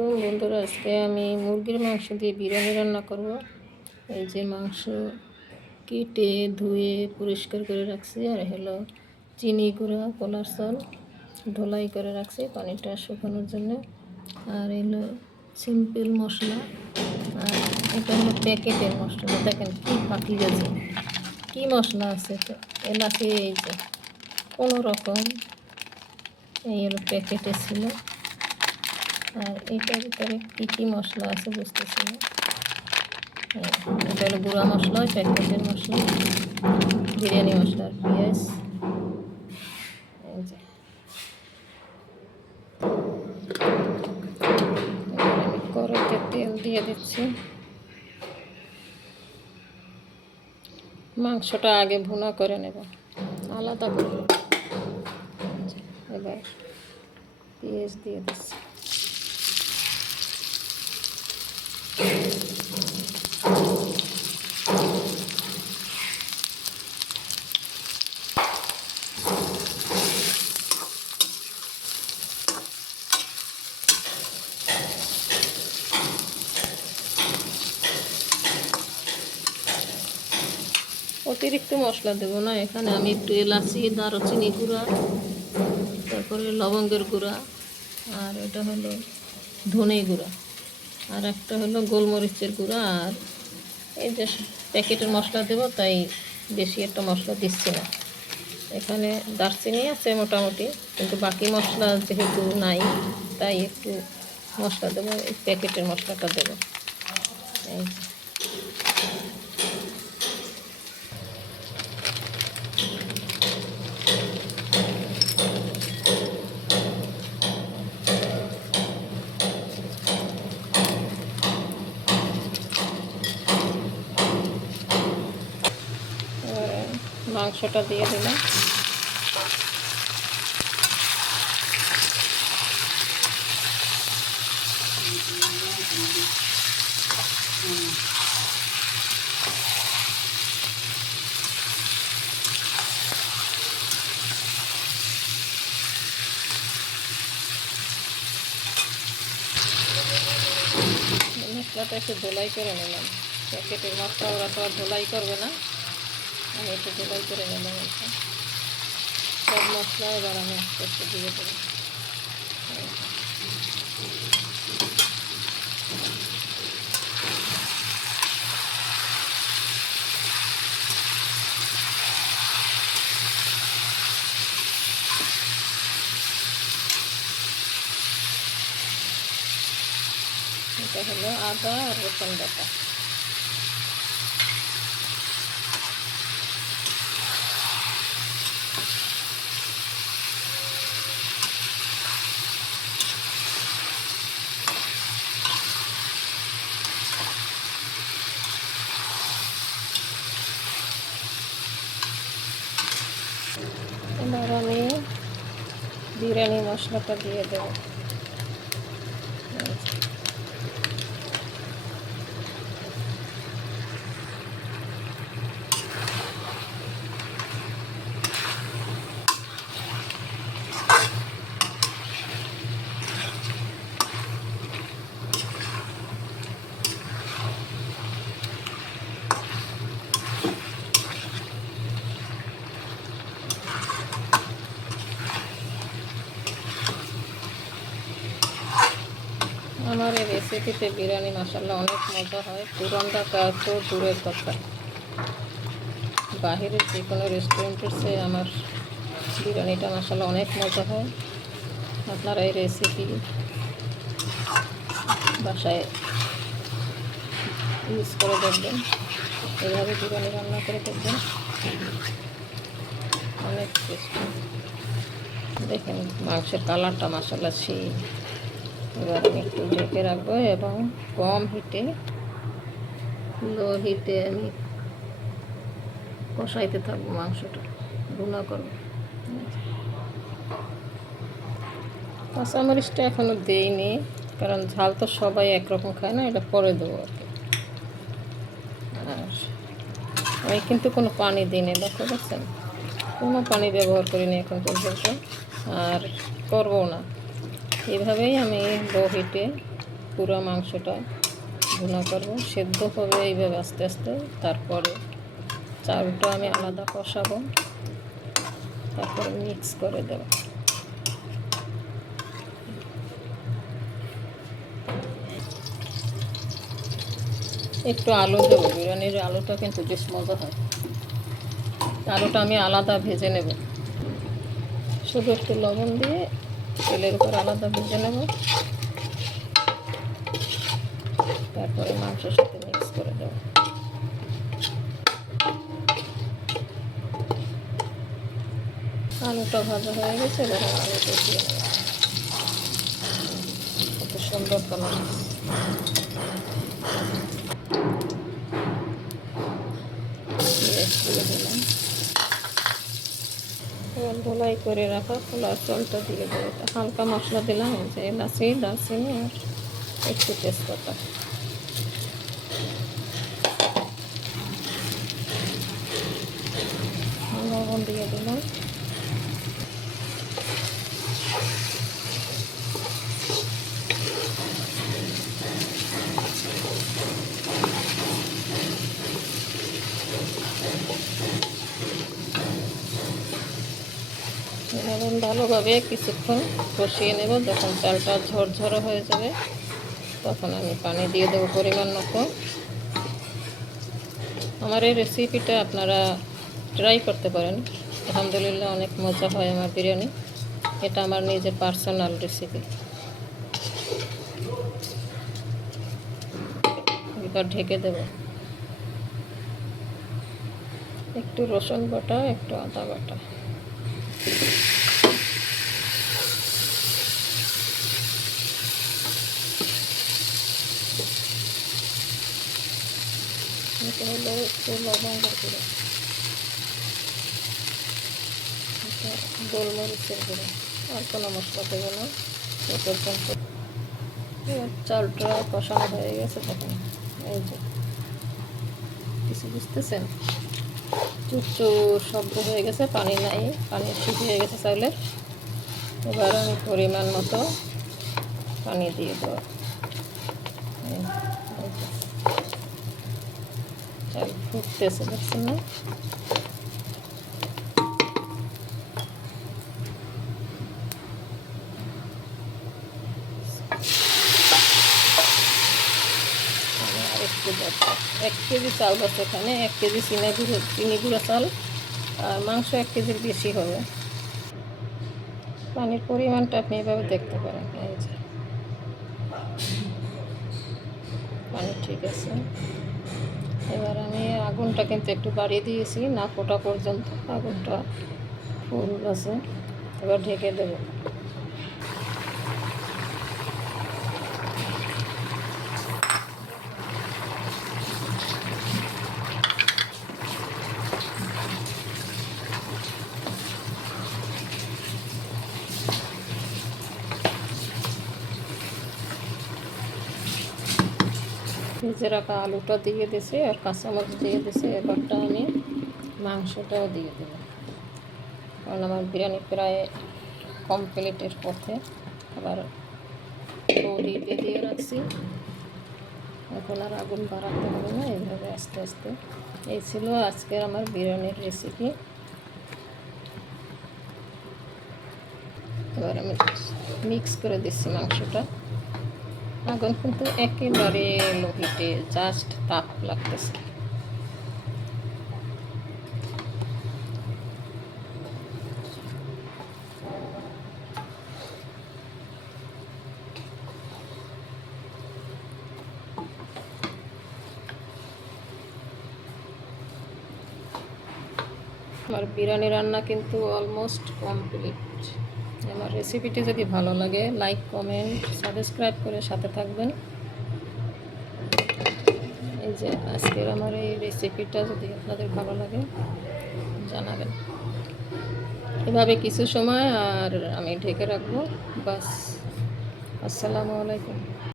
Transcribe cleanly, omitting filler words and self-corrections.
তো বন্ধুরা, আজকে আমি মুরগির মাংস দিয়ে বিরিয়ানি রান্না করব। এই যে মাংস কেটে ধুয়ে পরিষ্কার করে রাখছি, আর হলো চিনি গুঁড়া, কলার চাল ধোলাই করে রাখছি পানিটা শুকানোর জন্য। আর এলো সিম্পল মশলা, আর এটা হলো প্যাকেটের মশলা। দেখেন কি ফাঁকি গেছে, কী মশলা আছে, তো এলাচি এই যে কোনো রকম এই হলো প্যাকেটে ছিল। আর এটার ভিতরে কী কী মশলা আছে বুঝতেছি না। এটা হলো গুঁড়া মশলা, প্যাকেটের মশলা, বিরিয়ানি মশলা, আর পেঁয়াজ। এই যে আমি কড়াইতে তেল দিয়ে দিচ্ছি। মাংসটা আগে ভুনা করে নেব আলাদা করে। এবার পেঁয়াজ দিয়ে দিচ্ছি। অতিরিক্ত মশলা দেব না, এখানে আমি একটু এলাচি, দারুচিনি গুঁড়া, তারপরে লবঙ্গের গুঁড়া, আর এটা হলো ধনে গুঁড়া, আর একটা হলো গোলমরিচের গুঁড়া, আর এই যে প্যাকেটের মশলা দেবো, তাই বেশি একটা মশলা দিচ্ছি না। এখানে দারচিনি আছে মোটামুটি, কিন্তু বাকি মশলা যেহেতু নাই তাই একটু মশলা দেবো, এই প্যাকেটের মশলাটা দেবো। এই মাংসটা দিয়ে দিলাম। মশলাটা একটু ধোলাই করে নিলাম। প্যাকেটের মশলা ওরা তো আর ধোলাই করবে না, আমি একটু ধোলাই করে নিলাম। সব মশলা এবার আমি আস্তে আস্তে দিয়ে দেবো। এটা হলো আদা আর রসুন বাটা। এবার আমি বিরিয়ানি মশলাটা দিয়ে দেবো। আমার এই রেসিপিতে বিরিয়ানি মাশাআল্লাহ অনেক মজা হয়। পুরান ঢাকা তো দূরের কথা, বাহিরের যে কোনো রেস্টুরেন্টের চেয়ে আমার বিরিয়ানিটা মাশাআল্লাহ অনেক মজা হয়। আপনারা এই রেসিপি বাসায় ইউজ করে দেখবেন, এইভাবে বিরিয়ানি রান্না করে দেখবেন, অনেক টেস্টি। দেখেন মাংসের কালারটা মাশাআল্লাহ সেই। এবার আমি একটু ঢেকে রাখবো এবং কম হিটে, লো হিটে আমি কষাইতে থাকবো, মাংসটা ভুনা করবো। কাঁচামরিচটা এখনও দিইনি, কারণ ঝাল তো সবাই একরকম খায় না, এটা পরে দেবো আর কি। আর আমি কিন্তু কোনো পানি দিইনি, দেখতে পাচ্ছেন, কোনো পানি ব্যবহার করিনি এখন পর্যন্ত, আর করবো না। এভাবেই আমি লো হিটে পুরো মাংসটা ভুনা করবো, সেদ্ধ হবে এইভাবে আস্তে আস্তে। তারপরে চালটা আমি আলাদা কষাবো, তারপরে মিক্স করে দেবো। একটু আলু দেবো, বিরিয়ানির আলুটা কিন্তু বেশ মজা হয়। আলুটা আমি আলাদা ভেজে নেব, শুধু একটু লবণ দিয়ে তেলের উপর আলাদা ভেজে নেব, তারপরে মাংসের সাথে মিক্স করে দেবো। আলুটা ভাজা হয়ে গেছে, এবার আলুটা দিয়ে নেব। কত সুন্দর কালার। দিয়ে দিলাম, ধোলাই করে রাখা পোলাও চালটা দিয়ে দেবো। হালকা মশলা দিলাম, যে এলাচি, দারচিনি আর একটু তেজপাতা। লবণ দিয়ে দিলাম। এবং ভালোভাবে কিছুক্ষণ কষিয়ে নেব। যখন চালটা ঝরঝরে হয়ে যাবে তখন আমি পানি দিয়ে দেবো পরিমাণ মতো। আমার এই রেসিপিটা আপনারা ট্রাই করতে পারেন, আলহামদুলিল্লাহ অনেক মজা হয় আমার বিরিয়ানি। এটা আমার নিজের পার্সোনাল রেসিপি। এবার ঢেকে দেব। একটু রসুন বাটা, একটু আদা বাটা, এটা হলো একটু লবঙ্গ গুঁড়ো, এটা গোলমরিচের গুঁড়ো। আর কোনো মশলা দেবো না এ পর্যন্ত। চালটা কষানো হয়ে গেছে তখন এই যে কিছু বুঝতেছেন, চুরচুর শব্দ হয়ে গেছে, পানি নাই, পানি শুকিয়ে গেছে চাউলের। এবার আমি পরিমাণ মতো পানি দিয়ে দেবো। চাল ফুটতেছে, দেখছেন না? আরেকটু দরকার, 1 কেজি চাল আছে এখানে, 1 কেজি চিনি গুঁড়া চাল, আর মাংস 1 কেজির বেশি হবে। পানির পরিমাণটা আপনি এভাবে দেখতে পারেন। এই যে পানি ঠিক আছে। এবার আমি আগুনটা কিন্তু একটু বাড়িয়ে দিয়েছি, না ফোটা পর্যন্ত আগুনটা ফুল আছে। এবার ঢেকে দেব। ভেজে রাখা আলুটা দিয়ে দিয়েছি আর কাঁচামরিচ দিয়ে দিয়েছি। এবারটা আমি মাংসটাও দিয়ে দেব, কারণ আমার বিরিয়ানি প্রায় কমপ্লিটের পথে। আবার বড়িতে দিয়ে রাখছি, এখন আর আগুন বাড়াতে হবে না, এইভাবে আস্তে আস্তে। এই ছিল আজকের আমার বিরিয়ানির রেসিপি। এবার আমি মিক্স করে দিচ্ছি মাংসটা। আগুন কিন্তু একেবারে লো হিটে, জাস্ট তাপ লাগতেছে। আমার বিরিয়ানি রান্না কিন্তু অলমোস্ট কমপ্লিট। আমার রেসিপিটি যদি ভালো লাগে লাইক, কমেন্ট, সাবস্ক্রাইব করে সাথে থাকবেন। এই যে আজকের আমার এই রেসিপিটা যদি আপনাদের ভালো লাগে জানাবেন। এভাবে কিছু সময় আর আমি ঢেকে রাখবো। বাস, আসসালামু আলাইকুম।